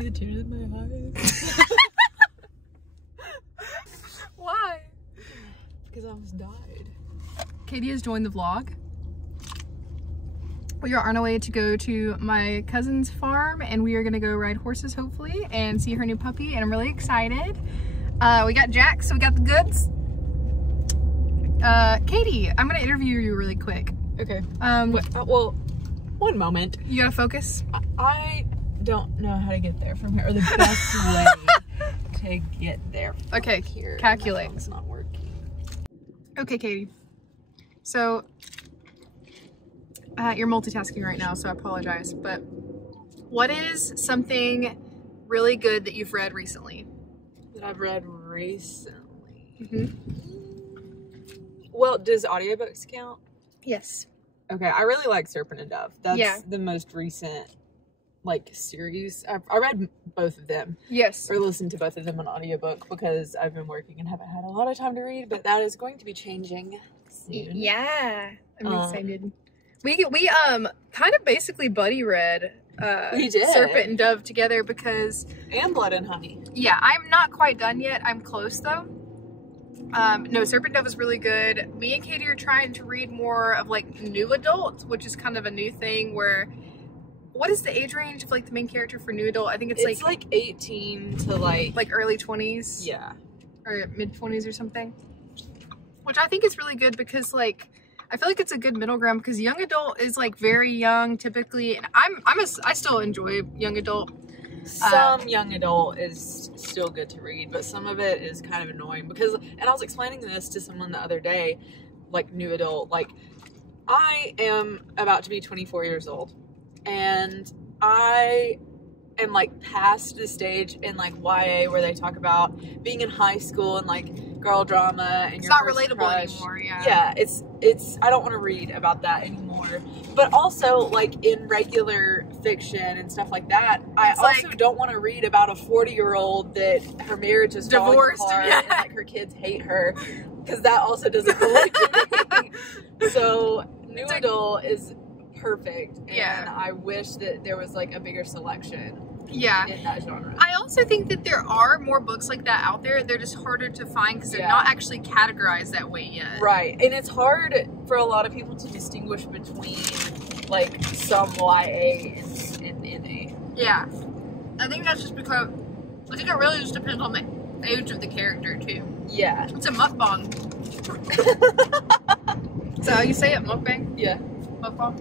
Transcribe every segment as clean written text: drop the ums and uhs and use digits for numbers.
see the tears in my eyes? Why? Because I almost died. Katie has joined the vlog. We are on our way to go to my cousin's farm and we are gonna go ride horses hopefully and see her new puppy, and I'm really excited. We got Jack, so we got the goods. Katie, I'm gonna interview you really quick. Okay. Well, one moment. You gotta focus. I don't know how to get there from here, or the best way to get there from Okay, here. calculate. It's not working. Okay, Katie. So, you're multitasking right now, so I apologize, but what is something really good that you've read recently? That I've read recently. Mm-hmm. Well, does audiobooks count? Yes. Okay, I really like Serpent and Dove. That's the most recent, like, series. I read both of them. Yes. Or listened to both of them on audiobook because I've been working and haven't had a lot of time to read, but that is going to be changing soon. Yeah. I'm excited. We kind of basically buddy read we did. Serpent and Dove together because... And Blood and Honey. Yeah, I'm not quite done yet. I'm close though. No, Serpent and Dove is really good. Me and Katie are trying to read more of like new adult, which is kind of a new thing where... What is the age range of like the main character for new adult? I think it's like 18 to like early 20s. Yeah. Or mid 20s or something. Which I think is really good because like I feel like it's a good middle ground because young adult is like very young typically, and I still enjoy young adult. Some young adult is still good to read, but some of it is kind of annoying because, and I was explaining this to someone the other day, like new adult, like I am about to be 24 years old and I am like past the stage in like YA where they talk about being in high school and like girl drama and it's your not first relatable crush. anymore. Yeah, it's I don't want to read about that anymore. But also like in regular fiction and stuff like that, I also don't want to read about a 40-year-old that her marriage is divorced and like her kids hate her, because that also doesn't relate to me. So new adult is perfect, and I wish that there was like a bigger selection in that genre. I also think that there are more books like that out there. They're just harder to find because they're not actually categorized that way yet. Right, and it's hard for a lot of people to distinguish between like some YA and NA. Yeah, I think that's just because I think it really just depends on the age of the character too. Yeah, it's a mukbang. Is that how you say it? Mukbang? Yeah. Mukbang.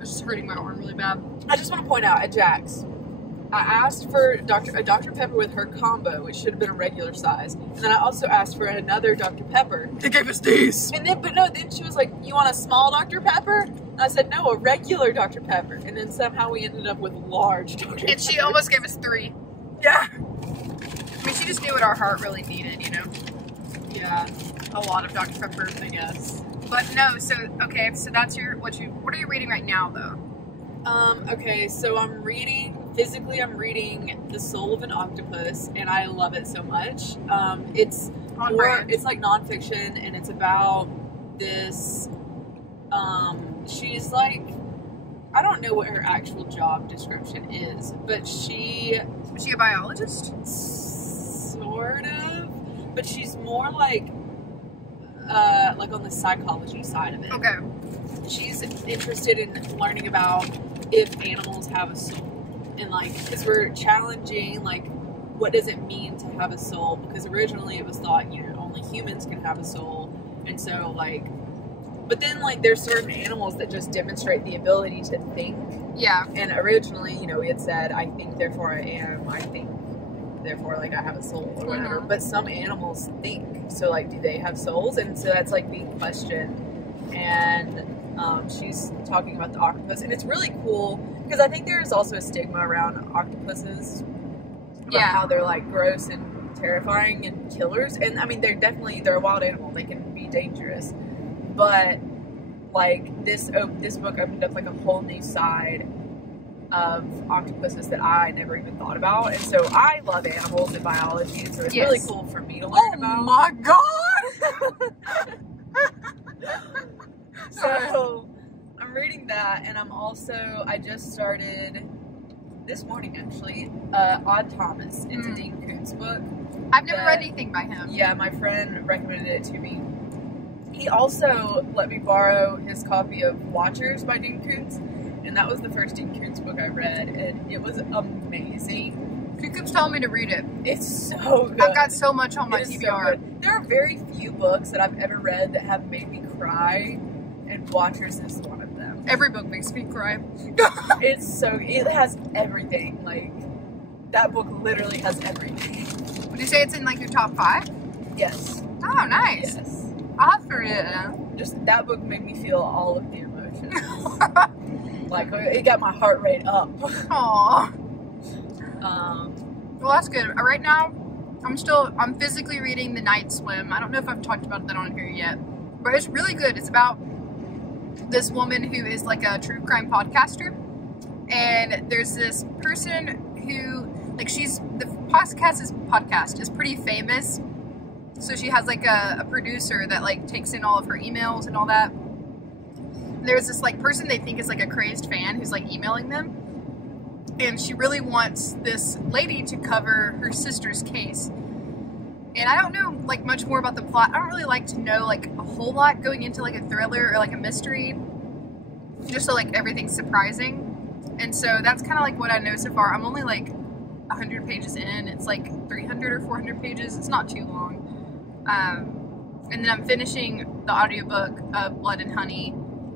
It's just hurting my arm really bad. I just want to point out at Jack's, I asked for a Dr. Pepper with her combo, which should have been a regular size, and then I also asked for another Dr. Pepper. They gave us these. And then, then she was like, "You want a small Dr. Pepper?" And I said, "No, a regular Dr. Pepper." And then somehow we ended up with large Dr. Pepper. And she almost gave us 3. Yeah. I mean, she just knew what our heart really needed, you know. Yeah. A lot of Dr. Pepper, I guess. But no, so okay, so that's what are you reading right now though? Okay, so I'm reading The Soul of an Octopus, and I love it so much. It's like nonfiction, and it's about this, she's like, I don't know what her actual job description is, but is she a biologist? Sort of, but she's more like on the psychology side of it. Okay. She's interested in learning about if animals have a soul, and like, because we're challenging like what does it mean to have a soul, because originally it was thought, you know, only humans can have a soul, and so like, but then like there's certain animals that just demonstrate the ability to think. Yeah. And originally, you know, we had said, I think therefore I am, I think therefore like I have a soul or whatever. But some animals think, so like, do they have souls? And so that's like being questioned. And she's talking about the octopus, and it's really cool because I think there's also a stigma around octopuses about how they're like gross and terrifying and killers, and I mean they're a wild animal, they can be dangerous, but like this book opened up like a whole new side of octopuses that I never even thought about, and so I love animals and biology, and so it's really cool for me to learn about. Oh my god! So I'm reading that, and I just started this morning actually, Odd Thomas. It's a Dean Koontz book. I've never read anything by him. Yeah, my friend recommended it to me. He also let me borrow his copy of Watchers by Dean Koontz, and that was the first Dean Koontz book I read, and it was amazing. He keeps telling me to read it. It's so good. I've got so much on my It is TBR. so good. There are very few books that I've ever read that have made me cry, and Watchers is one of them. Every book makes me cry. It has everything. Like, that book literally has everything. Would you say it's in like your top 5? Yes. Oh, nice. Yes. I'll have to read it now. Just, that book made me feel all of the emotions. Like, it got my heart rate up. Aww. Well, that's good. Right now, I'm physically reading The Night Swim. I don't know if I've talked about that on here yet, but it's really good. It's about this woman who is like a true crime podcaster, and there's this person who, like, the podcast is pretty famous, so she has like a producer that like takes in all of her emails and all that. And there's this like person they think is like a crazed fan who's like emailing them. And she really wants this lady to cover her sister's case. And I don't know like much more about the plot. I don't really like to know like a whole lot going into like a thriller or like a mystery, just so like everything's surprising. And so that's kind of like what I know so far. I'm only like 100 pages in. It's like 300 or 400 pages. It's not too long. And then I'm finishing the audiobook of Blood and Honey.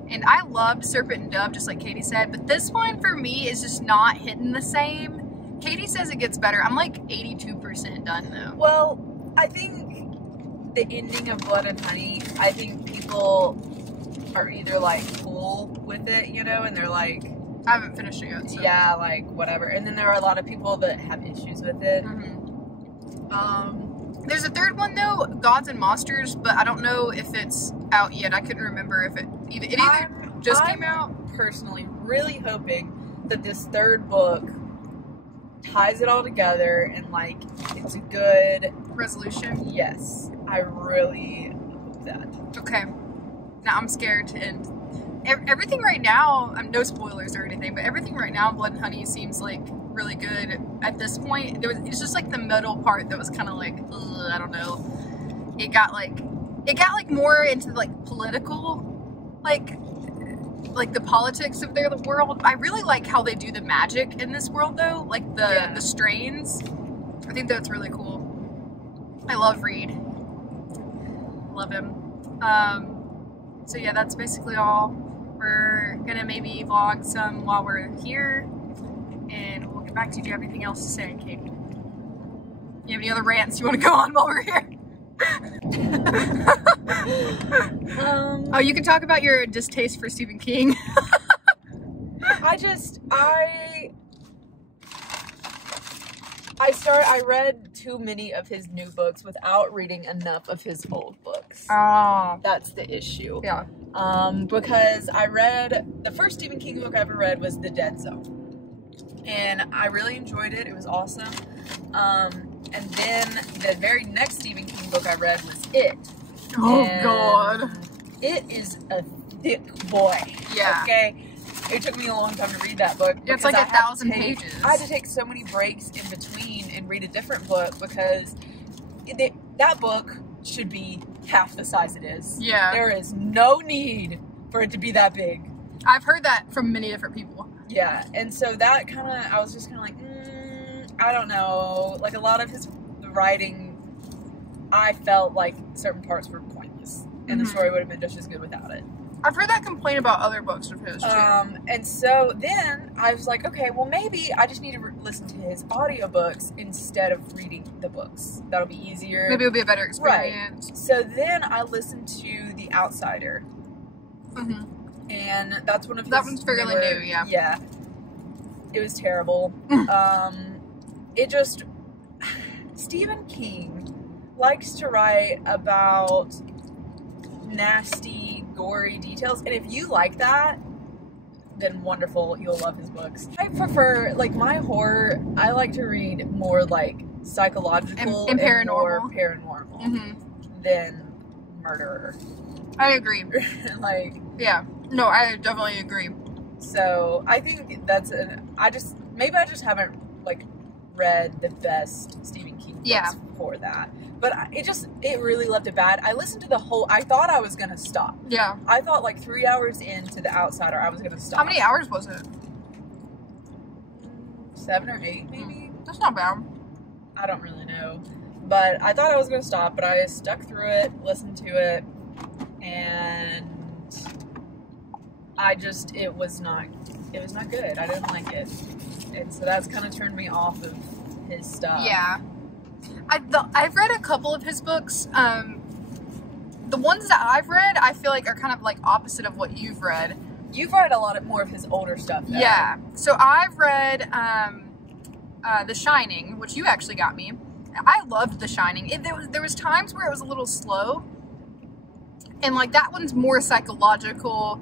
And I loved Serpent and Dove, just like Katie said, but this one for me is just not hitting the same. Katie says it gets better. I'm like 82% done though. Well, I think the ending of Blood and Honey, I think people are either like cool with it, you know, and they're like, I haven't finished it yet. So. Yeah, like whatever. And then there are a lot of people that have issues with it. There's a third one though, Gods and Monsters, but I don't know if it's out yet. I couldn't remember if it either just came out. Personally, really hoping that this third book ties it all together and like it's a good resolution. Yes, I really hope that. Okay, now I'm scared to end. Everything right now, no spoilers or anything, but everything right now in Blood and Honey seems like really good at this point. It's just like the middle part that was kind of like, I don't know. It got like more into like political, like the politics of the world. I really like how they do the magic in this world though, like the strains. I think that's really cool. I love Reed. Love him. So yeah, that's basically all. We're gonna maybe vlog some while we're here, and we'll get back to you. Do you have anything else to say, Katie? You have any other rants you want to go on while we're here? Oh, you can talk about your distaste for Stephen King. I read too many of his new books without reading enough of his old books. Oh. That's the issue. Yeah. Because I read, the first Stephen King book I ever read was The Dead Zone. And I really enjoyed it. It was awesome. And then the very next Stephen King book I read was It. Oh, and God. It is a thick boy. Yeah. Okay? It took me a long time to read that book. It's like 1,000 pages. I had to take so many breaks in between and read a different book because that book should be half the size it is. Yeah. There is no need for it to be that big. I've heard that from many different people. Yeah. And so that kind of, I was just kind of like, I don't know. Like a lot of his writing, I felt like certain parts were pointless. And the story would have been just as good without it. I've heard that complaint about other books of his too. And so then I was like, okay, well maybe I just need to listen to his audiobooks instead of reading the books. That'll be easier. Maybe it'll be a better experience. Right. So then I listened to The Outsider. And that's one of his That one's fairly new, yeah. Yeah. It was terrible. Stephen King likes to write about nasty, gory details, and if you like that, then wonderful, you'll love his books. I prefer, like, my horror, I like to read more like psychological and paranormal. more paranormal than murderer. I agree. Like, yeah, no, I definitely agree. So I think that's maybe I just haven't, like, read the best Stephen King books for that. But it really left it bad. I listened to the whole, I thought I was going to stop. Yeah. I thought, like, 3 hours into The Outsider, I was going to stop. How many hours was it? 7 or 8, maybe? That's not bad. I don't really know. But I thought I was going to stop, but I stuck through it, listened to it, and it was not good. I didn't like it. And so that's kind of turned me off of his stuff. Yeah. I've read a couple of his books. The ones that I've read, I feel like are kind of like opposite of what you've read. You've read a lot more of his older stuff, though. Yeah. So I've read The Shining, which you actually got me. I loved The Shining. There was times where it was a little slow. And like that one's more psychological.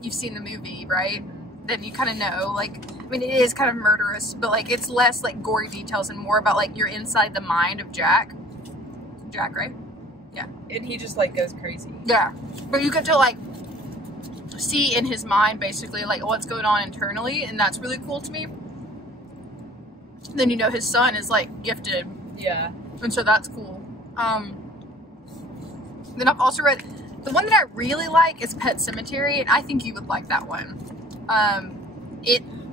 You've seen the movie, right? Then you kind of know, like, I mean, it is kind of murderous, but like it's less like gory details and more about like you're inside the mind of Jack, right? Yeah. And he just like goes crazy. Yeah. But you get to like see in his mind basically like what's going on internally, and that's really cool to me. Then you know his son is like gifted. Yeah. And so that's cool. Then I've also read, the one that I really like is Pet Sematary, and I think you would like that one.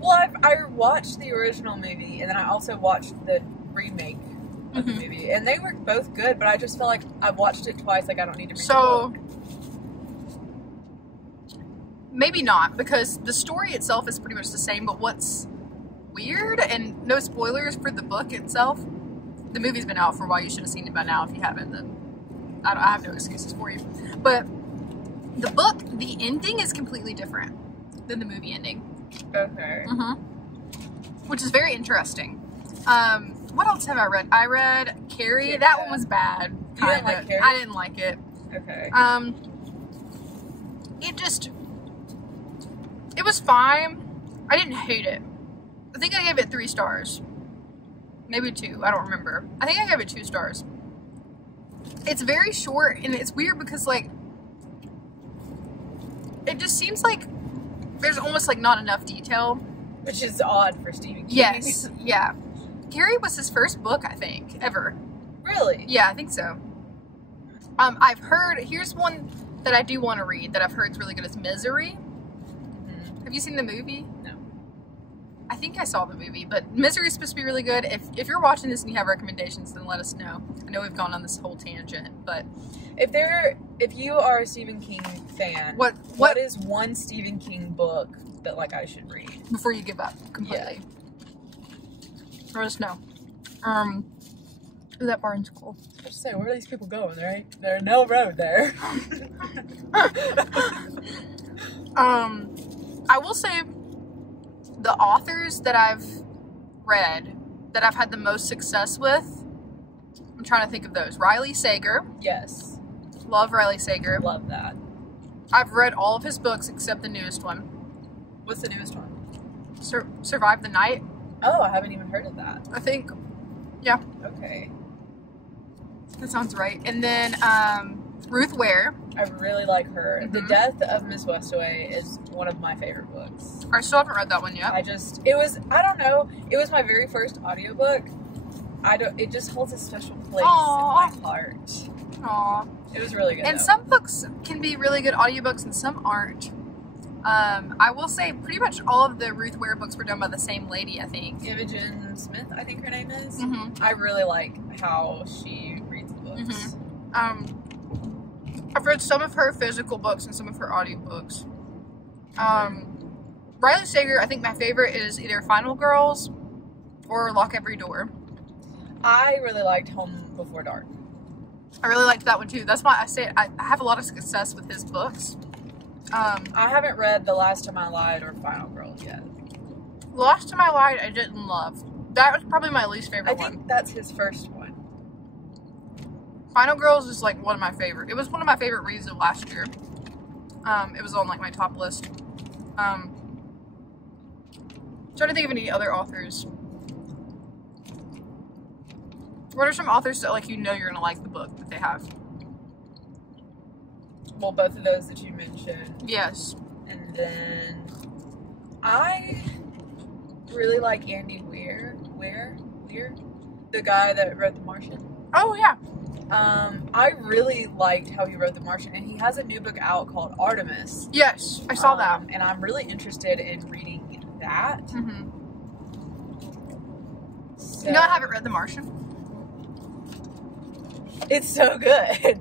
Well, I watched the original movie, and then I also watched the remake of the movie, and they were both good, but I just feel like I've watched it twice, like I don't need to read the book. Maybe not, because the story itself is pretty much the same, but what's weird, and no spoilers for the book itself, the movie's been out for a while, you should have seen it by now. If you haven't, then I have no excuses for you. But the book, the ending is completely different than the movie ending. Okay. Which is very interesting. What else have I read? I read Carrie. Yeah. That one was bad. You didn't like Carrie? I didn't like it. Okay. It was fine. I didn't hate it. I think I gave it 3 stars. Maybe 2. I don't remember. I think I gave it 2 stars. It's very short, and it's weird because, like, it just seems like there's almost, like, not enough detail. Which is odd for Stephen King. Yes, yeah. Carrie was his first book, I think, ever. Really? Yeah, I think so. I've heard, here's one that I do want to read that I've heard is really good, is Misery. Have you seen the movie? No. I think I saw the movie, but Misery is supposed to be really good. If you're watching this and you have recommendations, then let us know. I know we've gone on this whole tangent, but if you are a Stephen King fan, what is one Stephen King book that like I should read before you give up completely? Yeah. Let us know. That barn's cool. I was just saying, where are these people going? They're no road there. I will say the authors that I've read that I've had the most success with, I'm trying to think of those. Riley Sager. Yes. Love Riley Sager. Love that. I've read all of his books except the newest one. What's the newest one? Survive the Night. Oh, I haven't even heard of that. I think. Yeah. Okay. That sounds right. And then Ruth Ware. I really like her. The Death of Miss Westaway is one of my favorite books. I still haven't read that one yet. I don't know, it was my very first audiobook. It just holds a special place in my heart. Aww. It was really good. And some books can be really good audiobooks and some aren't. I will say pretty much all of the Ruth Ware books were done by the same lady, I think. Imogen Smith, I think her name is. I really like how she reads the books. I've read some of her physical books and some of her audiobooks. Riley Sager, I think my favorite is either Final Girls or Lock Every Door. I really liked Home Before Dark. I really liked that one too. That's why I say I have a lot of success with his books. I haven't read The Last Time I Lied or Final Girls yet. The Last Time I Lied, I didn't love. That was probably my least favorite one. I think that's his first one. Final Girls is like one of my favorite. It was one of my favorite reads of last year. It was on like my top list. Trying to think of any other authors. What are some authors that like you know you're gonna like the book that they have? Well, both of those that you mentioned. Yes. And then I really like Andy Weir, the guy that wrote The Martian. Oh yeah. I really liked how he wrote The Martian, and he has a new book out called Artemis. Yes, I saw that. And I'm really interested in reading that. Mm-hmm. So, I haven't read The Martian. It's so good.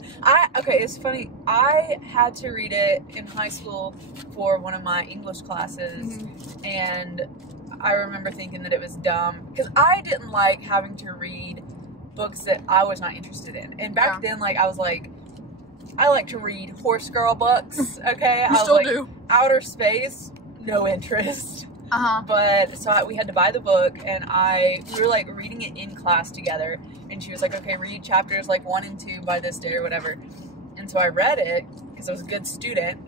Okay, it's funny. I had to read it in high school for one of my English classes, and I remember thinking that it was dumb because I didn't like having to read books that I was not interested in. And back then, like, I was like, I like to read horse girl books. Okay, You still do. Outer space, no interest. But so we had to buy the book, and we were like reading it in class together. And she was like, "Okay, read chapters like 1 and 2 by this day or whatever." And so I read it because I was a good student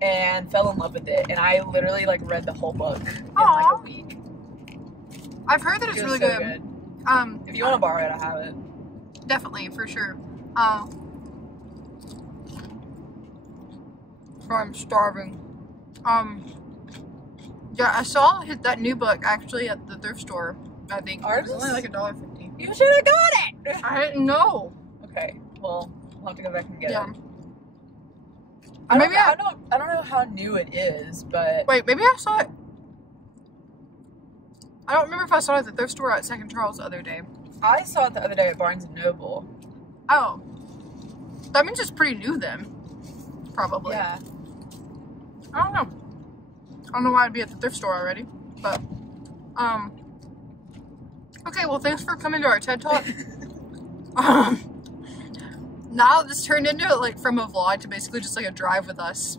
and fell in love with it. And I literally like read the whole book in like a week. I've heard that it's really so good. If you want to borrow it, I have it. Definitely, for sure. I'm starving. Yeah, I saw that new book actually at the thrift store. I think it was only like $1.50. You should have got it. I didn't know. Okay, well, we'll have to go back and get it. Maybe I don't know how new it is, but wait, maybe I saw it. I don't remember if I saw it at the thrift store or at Second Charles the other day. I saw it the other day at Barnes and Noble. Oh, that means it's pretty new then. Probably. Yeah. I don't know. I don't know why I'd be at the thrift store already, but okay, well, thanks for coming to our TED Talk. Now this turned into like from a vlog to basically just like a drive with us.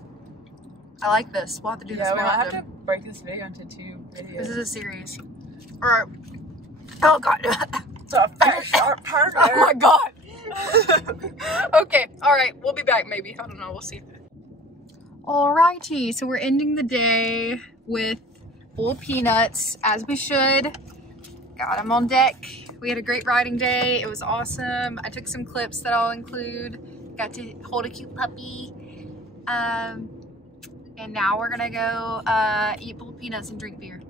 I like this. We'll have to do this more often. often. I have to break this video into 2 videos. This is a series. Alright. Oh god. It's a fat sharp turn. Oh my god. Okay, alright, we'll be back maybe. I don't know, we'll see. Alrighty, so we're ending the day with full peanuts, as we should. Got them on deck. We had a great riding day. It was awesome. I took some clips that I'll include. Got to hold a cute puppy. And now we're gonna go eat full peanuts and drink beer.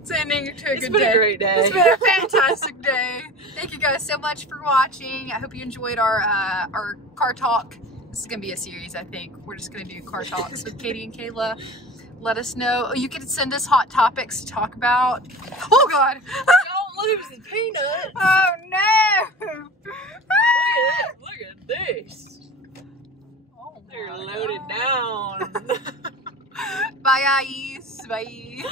It's ending to a good day. It's been a great day. It's been a fantastic day. Thank you guys so much for watching. I hope you enjoyed our car talk. This is gonna be a series, I think. We're just gonna do car talks with Katie and Kayla. Let us know. Oh, you can send us hot topics to talk about. Oh God! Don't lose the peanuts. Oh no! Look at this. Oh, they're loaded down. Bye guys. Bye.